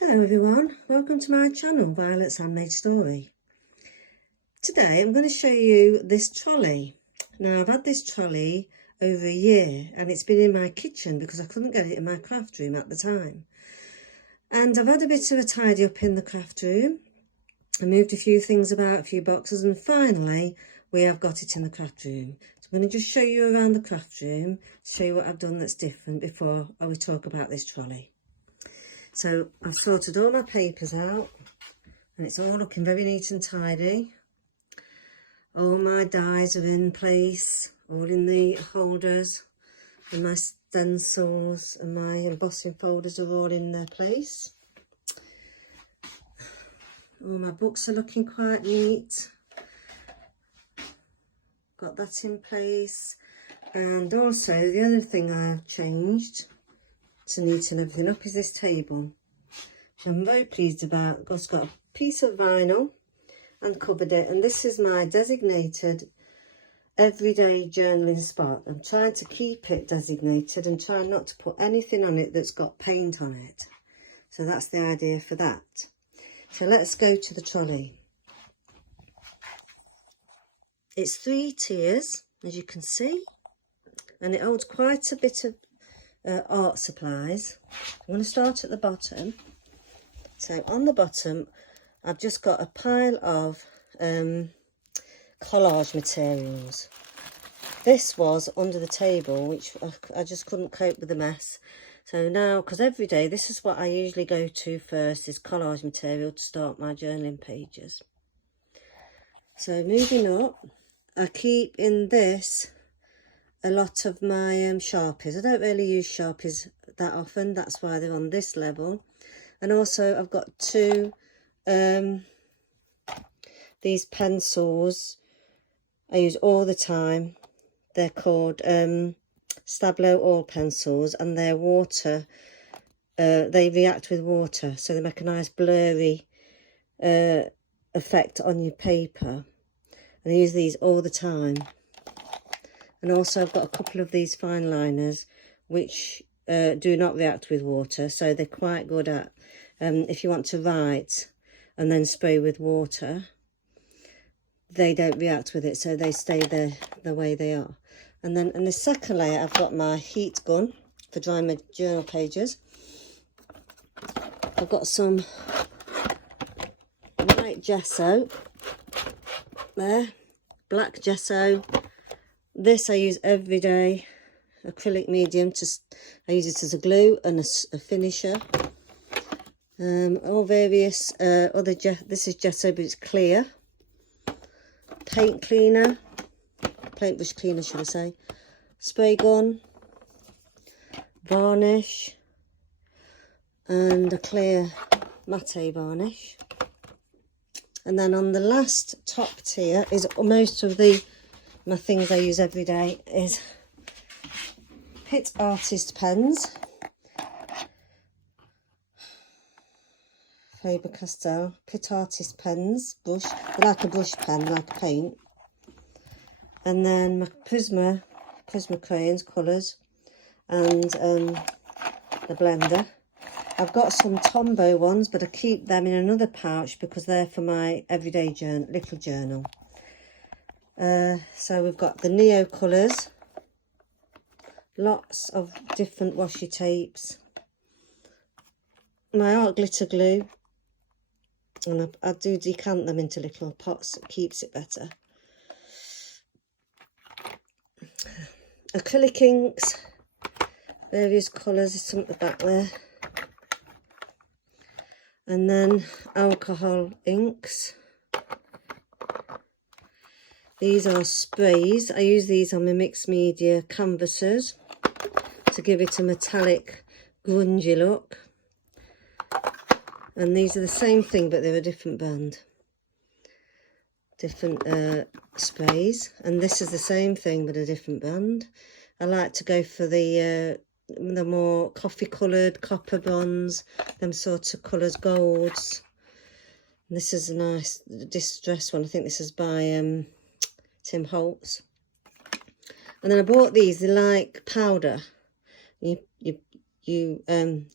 Hello everyone, welcome to my channel, Violet's Handmade Story. Today I'm going to show you this trolley. Now I've had this trolley over a year and it's been in my kitchen because I couldn't get it in my craft room at the time. And I've had a bit of a tidy up in the craft room. I moved a few things about, a few boxes, and finally we have got it in the craft room. So I'm going to just show you around the craft room, show you what I've done that's different before we talk about this trolley. So I've sorted all my papers out and it's all looking very neat and tidy. All my dies are in place, all in the holders, and my stencils and my embossing folders are all in their place. All my books are looking quite neat. Got that in place. And also the other thing I've changed to neaten everything up is this table, which I'm very pleased about. It's got a piece of vinyl and covered it, and this is my designated everyday journaling spot. I'm trying to keep it designated and trying not to put anything on it that's got paint on it. So that's the idea for that. So let's go to the trolley. It's 3 tiers, as you can see, and it holds quite a bit of art supplies. I'm going to start at the bottom. So on the bottom I've just got a pile of collage materials. This was under the table, which I just couldn't cope with the mess. So now, because every day this is what I usually go to first, is collage material to start my journaling pages. So moving up, I keep in this a lot of my Sharpies. I don't really use Sharpies that often, that's why they're on this level. And also I've got 2 these pencils I use all the time. They're called Stabilo oil pencils, and they're water, they react with water, so they make a nice blurry effect on your paper, and I use these all the time. And also I've got a couple of these fine liners which do not react with water, so they're quite good at if you want to write and then spray with water, they don't react with it, so they stay there the way they are. And then in the second layer I've got my heat gun for drying my journal pages. I've got some white gesso there, black gesso. This I use every day, acrylic medium, I use it as a glue and a finisher. All various other, this is gesso but it's clear. Paint cleaner, paintbrush cleaner should I say. Spray gun, varnish, and a clear matte varnish. And then on the last top tier is most of my things I use every day is Pitt Artist pens, Faber-Castell Pitt Artist pens, brush, like a brush pen, like a paint. And then my Prisma crayons, colours, and the blender. I've got some Tombow ones, but I keep them in another pouch because they're for my everyday little journal. So we've got the Neo colours, lots of different washi tapes, my art glitter glue, and I do decant them into little pots, it keeps it better. Acrylic inks, various colours, there's some at the back there. And then alcohol inks. These are sprays. I use these on my mixed media canvases to give it a metallic, grungy look. And these are the same thing, but they're a different brand. Different sprays. And this is the same thing, but a different brand. I like to go for the more coffee coloured, copper bronze, them sorts of colours, golds. And this is a nice distressed one. I think this is by Tim Holtz. And then I bought these, they're like powder. You you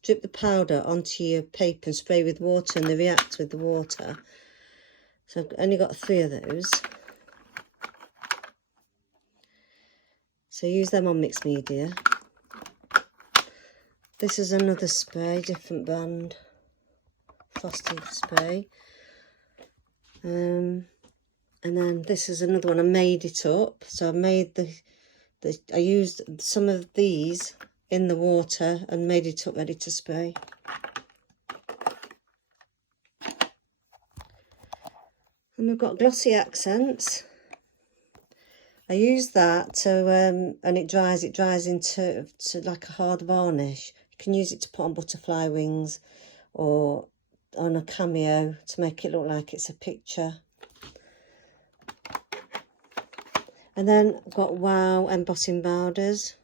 drip the powder onto your paper and spray with water, and they react with the water. So I've only got 3 of those. So use them on mixed media. This is another spray, different brand, frosting spray. And then this is another one. I made it up. So I made I used some of these in the water and made it up ready to spray. And we've got glossy accents. I use that to and it dries into like a hard varnish. You can use it to put on butterfly wings or on a cameo to make it look like it's a picture. And then I've got Wow embossing powders,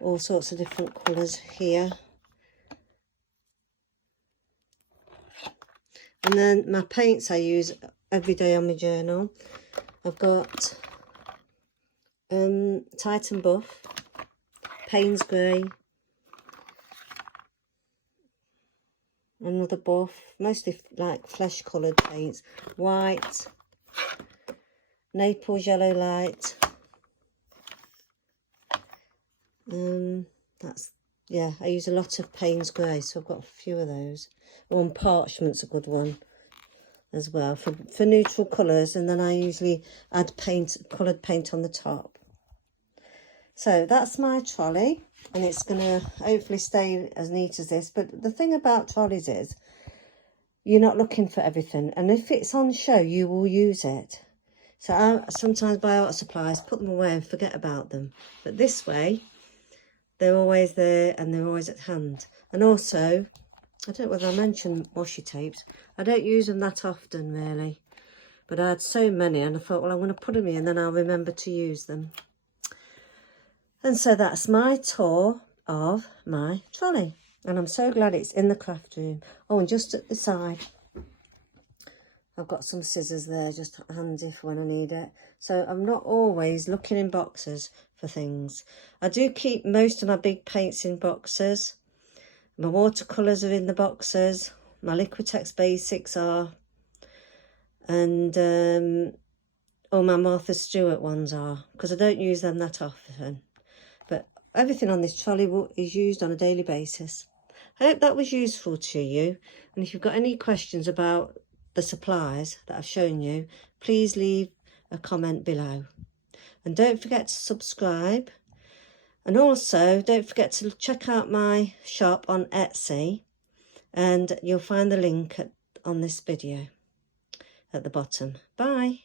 all sorts of different colours here. And then my paints I use every day on my journal. I've got Titan Buff, Payne's Grey, another buff, mostly like flesh coloured paints, white, Naples Yellow Light. Yeah, I use a lot of Payne's Grey, so I've got a few of those. One Parchment's a good one as well for neutral colours, and then I usually add coloured paint on the top. So that's my trolley, and it's going to hopefully stay as neat as this. But the thing about trolleys is you're not looking for everything, and if it's on show you will use it. So I sometimes buy art supplies, put them away and forget about them, but this way they're always there and they're always at hand. And also, I don't know whether I mentioned washi tapes. I don't use them that often really, but I had so many and I thought, well, I'm going to put them in and then I'll remember to use them. And so that's my tour of my trolley, and I'm so glad it's in the craft room. Oh, and just at the side I've got some scissors there, just handy for when I need it. So I'm not always looking in boxes for things. I do keep most of my big paints in boxes. My watercolours are in the boxes. My Liquitex Basics are. And all my Martha Stewart ones are, because I don't use them that often. But everything on this trolley is used on a daily basis. I hope that was useful to you. And if you've got any questions about the supplies that I've shown you, please leave a comment below. And don't forget to subscribe. And also don't forget to check out my shop on Etsy, and you'll find the link on this video at the bottom. Bye.